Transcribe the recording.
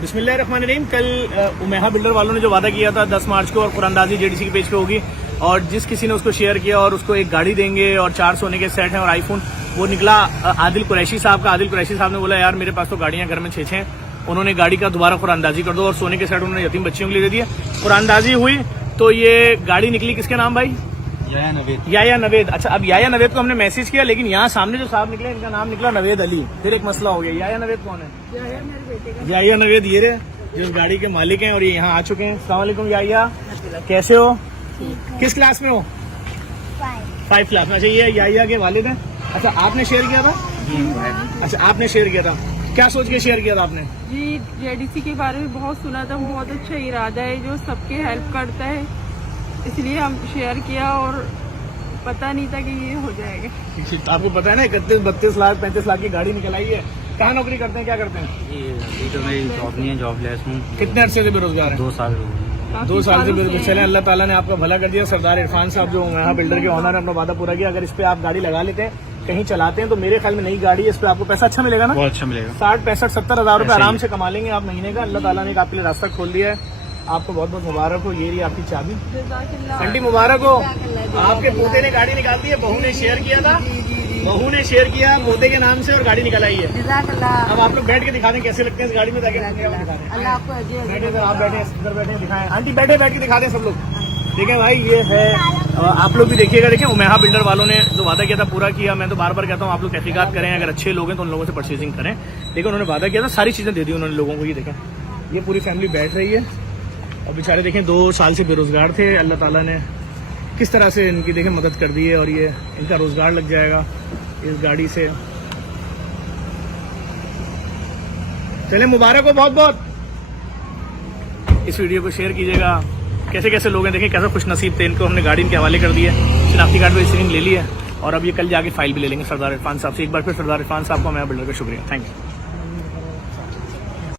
बिस्मिल्लाहिर्रहमानिर्रहीम। कल उमेहा बिल्डर वालों ने जो वादा किया था 10 मार्च को और कुरानदाजी जेडीसी के पेज पे होगी और जिस किसी ने उसको शेयर किया और उसको एक गाड़ी देंगे और 4 सोने के सेट हैं और आईफोन, वो निकला आदिल कुरैशी साहब का। आदिल कुरैशी साहब ने बोला यार मेरे पास तो गाड़ियां घर में 6 हैं, उन्होंने गाड़ी का दोबारा कुरानदाजी कर दो और सोने के सेट उन्होंने यतीम बच्चियों के लिए दे दिए। कुरानदाजी हुई तो ये गाड़ी निकली किसके नाम भाई? याया नवेद। अच्छा, अब याया नवेद को हमने मैसेज किया, लेकिन यहाँ सामने जो साहब निकले इनका नाम निकला नवेद अली। फिर एक मसला हो गया, याया नवेद कौन है? याया नवेद ये रहे जो इस गाड़ी के मालिक हैं और ये यहाँ आ चुके हैं। अस्सलाम वालेकुम याया, कैसे हो? किस क्लास में हो? 5 क्लास में। अच्छा, ये याया के वालिद हैं। अच्छा, आपने शेयर किया था? अच्छा, आपने शेयर किया था, क्या सोच के शेयर किया था आपने? जी, जेडीसी के बारे में बहुत सुना था, बहुत अच्छा इरादा है जो सबके हेल्प करता है, इसलिए हम शेयर किया और पता नहीं था कि ये हो जाएगा। आपको पता है ना 31-32 लाख 35 लाख की गाड़ी निकल आई है। कहाँ नौकरी करते हैं, क्या करते हैं? अभी तो मेरी जॉब नहीं है, जॉबलेस हूँ। कितने अरसे से बेरोजगार हैं? 2 साल। 2 साल से बेरोजगार। चले, अल्लाह ताला ने आपका भला कर दिया। सरदार इरफान साहब जो यहाँ बिल्डर के ऑनर है, अपना वादा पूरा किया। अगर इस पे आप गाड़ी लगा लेते हैं, कहीं चलाते हैं, तो मेरे ख्याल में नई गाड़ी है, इस पे आपको पैसा अच्छा मिलेगा ना? बहुत अच्छा मिलेगा। 60, 65, 70 हजार रुपए आराम से कमा लेंगे आप महीने का। अल्लाह ताला ने आपके लिए रास्ता खोल दिया है। आपको बहुत बहुत मुबारक हो। ये रही आपकी चाबी। आंटी मुबारक हो, आपके पोते ने गाड़ी निकाल दी है। बहू ने शेयर किया था, बहू ने शेयर किया पोते के नाम से और गाड़ी निकल आई है। अब आप लोग बैठ के दिखा दें कैसे लगते हैं इस गाड़ी में, ताकि बैठे सर, आप बैठे इधर बैठे दिखाएं। आंटी बैठ के दिखा दें सब लोग। देखें भाई, ये है, आप लोग भी देखिएगा। देखें, उमेहा बिल्डर वालों ने जो वादा किया था पूरा किया। मैं तो बार बार कहता हूँ आप लोग तहकीकात करें, अगर अच्छे लोग हैं तो उन लोगों से परचेजिंग करें। लेकिन उन्होंने वादा किया था, सारी चीजें दे दी उन्होंने लोगों को। ये देखें, ये पूरी फैमिली बैठ रही है और बेचारे देखें 2 साल से बेरोजगार थे। अल्लाह ताला ने किस तरह से इनकी देखें मदद कर दी है और ये इनका रोजगार लग जाएगा इस गाड़ी से। चले, मुबारक हो बहुत बहुत। इस वीडियो को शेयर कीजिएगा। कैसे कैसे लोग हैं, देखें कैसे खुश नसीब थे। इनको हमने गाड़ी इनके हवाले कर दी है, शनाख्ती कार्ड पर रजिस्ट्रेशन ले लिया है और अब ये कल जाके फाइल भी ले लेंगे सरदार इरफान साहब से। एक बार फिर सरदार इरफान साहब को मैं बिल्डर का शुक्रिया, थैंक यू।